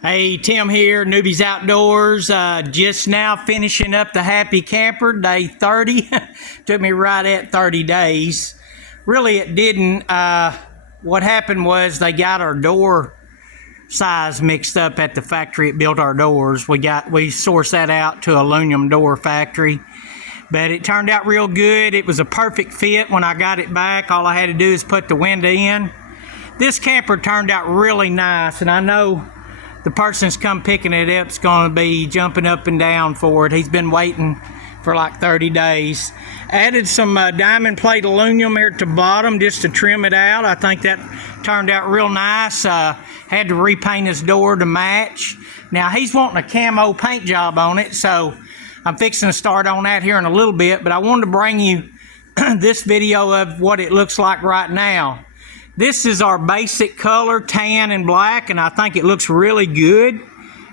Hey, Tim here, Newbies Outdoors. Just now finishing up the Happy Camper, day 30. Took me right at 30 days. Really, it didn't. What happened was they got our door size mixed up at the factory that built our doors. We sourced that out to aluminum door factory. But it turned out real good. It was a perfect fit when I got it back. All I had to do is put the window in. This camper turned out really nice, and I know the person's come picking it up is going to be jumping up and down for it. He's been waiting for like 30 days. Added some diamond plate aluminum here at the bottom just to trim it out. I think that turned out real nice. Had to repaint his door to match. Now he's wanting a camo paint job on it, so I'm fixing to start on that here in a little bit, but I wanted to bring you this video of what it looks like right now. This is our basic color, tan and black, and I think it looks really good.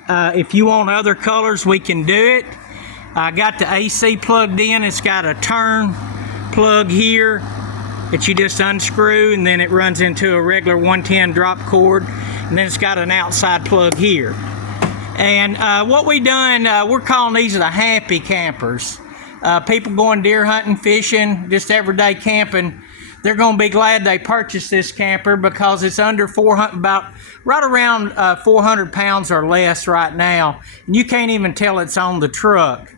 If you want other colors, we can do it. I got the AC plugged in. It's got a turn plug here that you just unscrew, and then it runs into a regular 110 drop cord, and then it's got an outside plug here. And what we done, we're calling these the Happy Campers. People going deer hunting, fishing, just everyday camping, they're going to be glad they purchased this camper because it's under 400, about right around 400 pounds or less right now. And you can't even tell it's on the truck.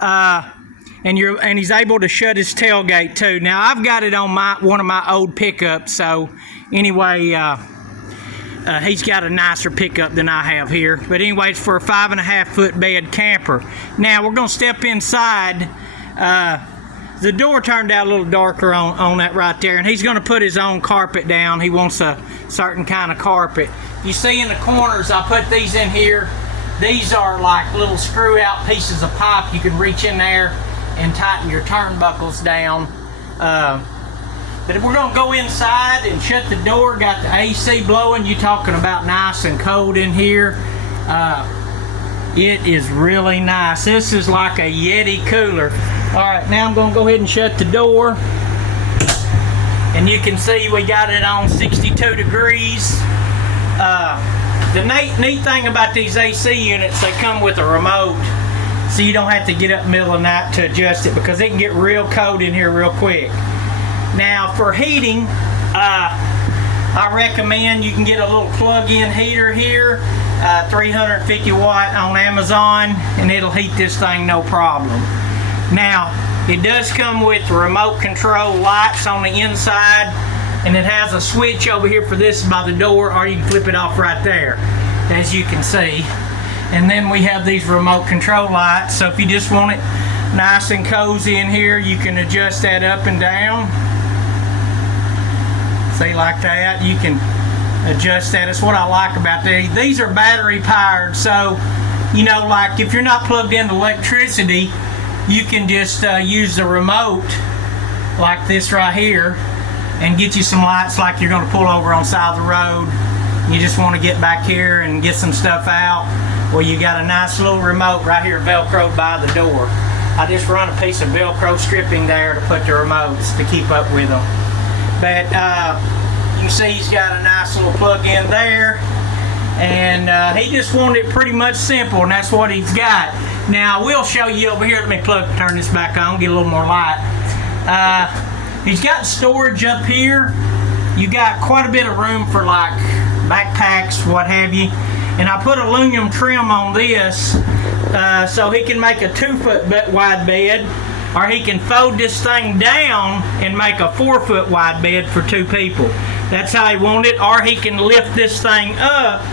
And he's able to shut his tailgate too. Now I've got it on one of my old pickups. So anyway, he's got a nicer pickup than I have here. But anyway, it's for a 5.5 foot bed camper. Now we're going to step inside. The door turned out a little darker on that right there, and he's going to put his own carpet down. He wants a certain kind of carpet. You see in the corners, I put these in here. These are like little screw out pieces of pipe. You can reach in there and tighten your turnbuckles down. But if we're going to go inside and shut the door, got the AC blowing, you talking about nice and cold in here. It is really nice. This is like a Yeti cooler. All right, now I'm going to go ahead and shut the door. And you can see we got it on 62 degrees. The neat thing about these AC units, they come with a remote, so you don't have to get up in the middle of the night to adjust it because it can get real cold in here real quick. Now for heating, I recommend you can get a little plug-in heater here, 350 watt on Amazon, and it'll heat this thing no problem. Now, it does come with remote control lights on the inside, and it has a switch over here for this by the door, or you can flip it off right there, as you can see. And then we have these remote control lights, so if you just want it nice and cozy in here, you can adjust that up and down. See, like that, you can adjust that. That's what I like about these. These are battery powered, so, you know, like if you're not plugged into electricity, you can just use the remote like this right here and get you some lights like you're going to pull over on the side of the road. You just want to get back here and get some stuff out. Well, you got a nice little remote right here velcroed by the door. I just run a piece of Velcro stripping there to put the remotes to keep up with them. But you can see he's got a nice little plug-in there. And he just wanted it pretty much simple, and that's what he's got. Now, we'll show you over here. Let me turn this back on, get a little more light. He's got storage up here. You got quite a bit of room for like backpacks, what have you. And I put aluminum trim on this so he can make a 2 foot wide bed, or he can fold this thing down and make a 4 foot wide bed for 2 people. That's how he wants it. Or he can lift this thing up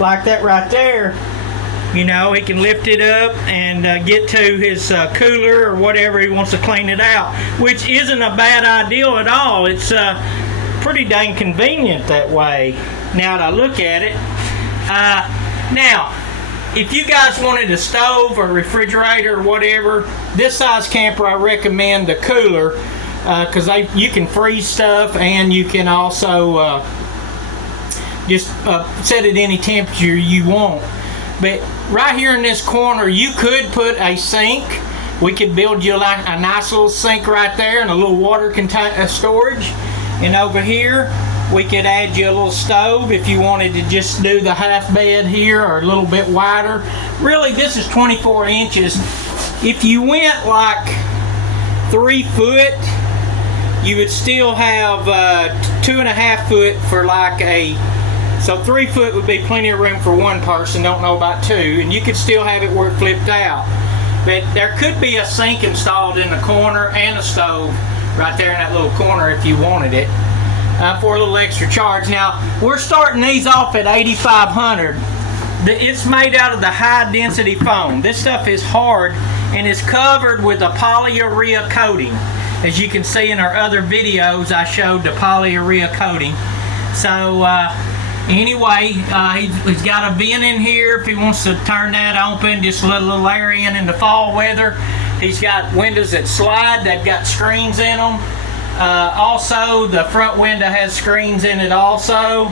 like that right there. You know, he can lift it up and get to his cooler or whatever he wants to clean it out, which isn't a bad idea at all. It's pretty dang convenient that way, now that I look at it. Now, if you guys wanted a stove or refrigerator or whatever, this size camper, I recommend the cooler because you can freeze stuff, and you can also just set it any temperature you want. But right here in this corner, you could put a sink. We could build you like a nice little sink right there and a little water storage. And over here, We could add you a little stove if you wanted to just do the half bed here or a little bit wider. Really, this is 24 inches. If you went like 3 foot, you would still have 2.5 foot for like a, so 3 foot would be plenty of room for one person, don't know about two, and you could still have it where it flipped out. But there could be a sink installed in the corner and a stove right there in that little corner if you wanted it for a little extra charge. Now, we're starting these off at $8,500. It's made out of the high density foam. This stuff is hard and is covered with a polyurea coating. As you can see in our other videos, I showed the polyurea coating. So anyway, he's got a vent in here if he wants to turn that open, just let a little air in the fall weather. He's got windows that slide, they've got screens in them. Also, the front window has screens in it also.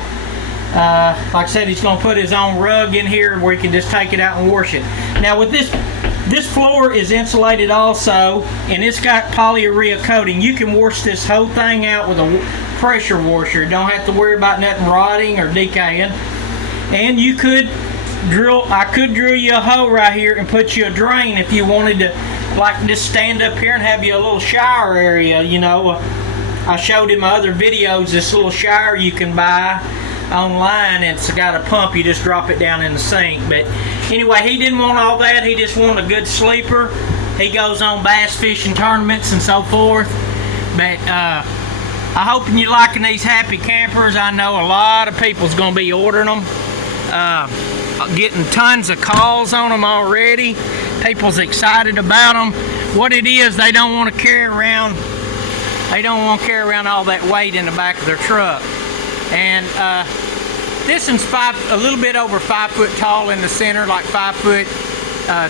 Like I said, he's going to put his own rug in here where he can just take it out and wash it. Now with this floor is insulated also, and it's got polyurea coating. You can wash this whole thing out with a pressure washer. You don't have to worry about nothing rotting or decaying. And you could I could drill you a hole right here and put you a drain if you wanted to, like just stand up here and have you a little shower area, you know. I showed in my other videos this little shower you can buy online. It's got a pump, you just drop it down in the sink. But anyway, he didn't want all that, he just wanted a good sleeper. He goes on bass fishing tournaments and so forth. But I hope you're liking these happy campers. I know a lot of people's going to be ordering them. Getting tons of calls on them already. People's excited about them. What it is, they don't want to carry around all that weight in the back of their truck. And this one's a little bit over 5 foot tall in the center, like 5 foot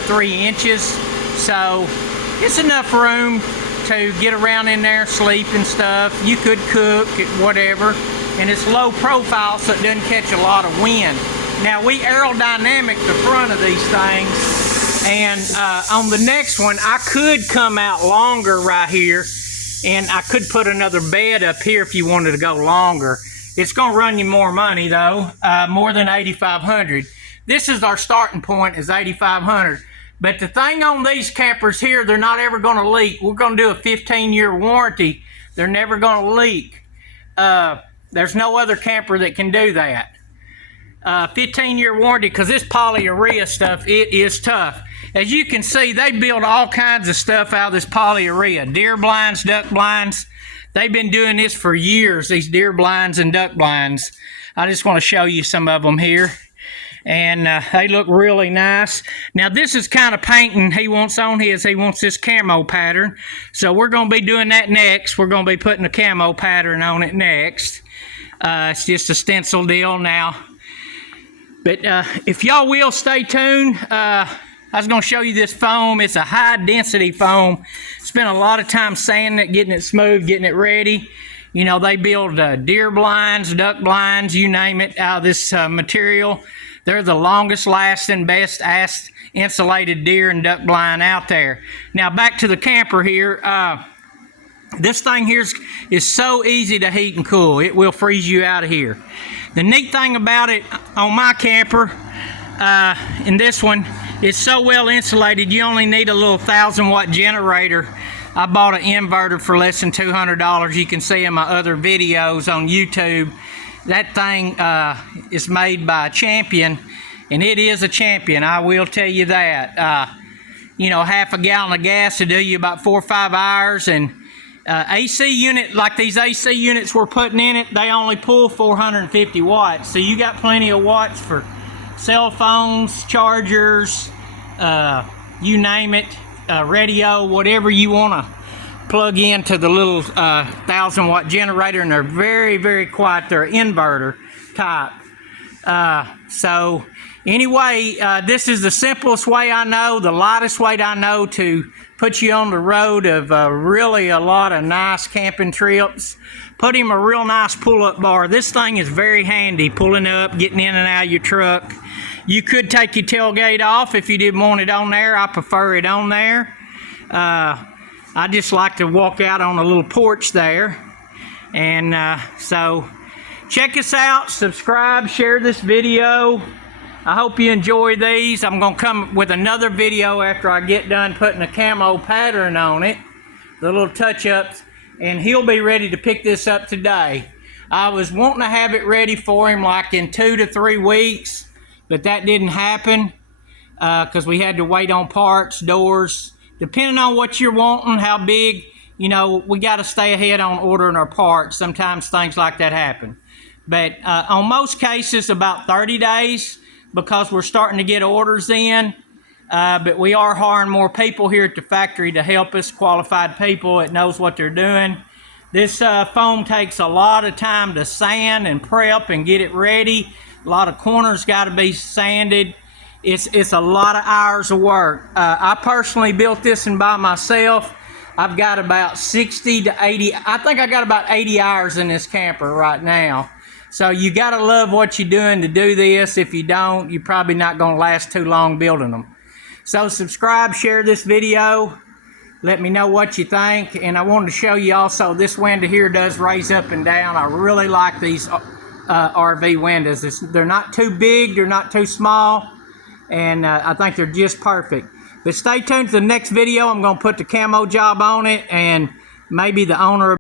3 inches. So it's enough room to get around in there, sleep and stuff. You could cook, whatever. And it's low profile, so it doesn't catch a lot of wind. Now we aerodynamic the front of these things, and on the next one I could come out longer right here, and I could put another bed up here if you wanted to go longer. It's going to run you more money though, more than $8,500. This is our starting point, is $8,500. But the thing on these campers here, they're not ever going to leak. We're going to do a 15-year warranty. They're never going to leak. There's no other camper that can do that. 15-year warranty, because this polyurea stuff, it is tough. As you can see, they build all kinds of stuff out of this polyurea. Deer blinds, duck blinds. They've been doing this for years, these deer blinds and duck blinds. I just want to show you some of them here. And they look really nice. Now this is kind of painting he wants on his. He wants this camo pattern. So we're going to be doing that next. We're going to be putting a camo pattern on it next. It's just a stencil deal now. But if y'all will stay tuned, I was going to show you this foam. It's a high density foam. Spent a lot of time sanding it, getting it smooth, getting it ready. You know, they build deer blinds, duck blinds, you name it, out of this material. They're the longest lasting, best insulated deer and duck blind out there. Now back to the camper here. This thing here is so easy to heat and cool. It will freeze you out of here. The neat thing about it on my camper, in this one, it's so well insulated you only need a little 1,000-watt generator. I bought an inverter for less than $200. You can see in my other videos on YouTube. That thing is made by Champion, and it is a Champion, I will tell you that. You know, half a gallon of gas will do you about 4 or 5 hours, and AC unit, like these AC units we're putting in it, they only pull 450 watts. So you got plenty of watts for cell phones, chargers, you name it, radio, whatever you want to plug into the little 1,000-watt generator, and they're very, very quiet. They're inverter type. So anyway, this is the simplest way I know, the lightest way I know to put you on the road of really a lot of nice camping trips. Put him a real nice pull-up bar. This thing is very handy, pulling up, getting in and out of your truck. You could take your tailgate off if you didn't want it on there. I prefer it on there. I just like to walk out on a little porch there. And so check us out, subscribe, share this video. I hope you enjoy these. I'm going to come with another video after I get done putting a camo pattern on it, the little touch-ups, and he'll be ready to pick this up today. I was wanting to have it ready for him like in 2 to 3 weeks, but that didn't happen because we had to wait on parts, doors. Depending on what you're wanting, how big, you know, we got to stay ahead on ordering our parts. Sometimes things like that happen. But on most cases, about 30 days, because we're starting to get orders in. But we are hiring more people here at the factory to help us, qualified people that knows what they're doing. This foam takes a lot of time to sand and prep and get it ready. A lot of corners got to be sanded. It's a lot of hours of work. I personally built this one by myself. I've got about 60 to 80, I think I got about 80 hours in this camper right now. So you got to love what you're doing to do this. If you don't, you're probably not going to last too long building them. So subscribe, share this video. Let me know what you think. And I wanted to show you also, this window here does raise up and down. I really like these RV windows. They're not too big, they're not too small. And I think they're just perfect. But stay tuned to the next video. I'm going to put the camo job on it, and maybe the owner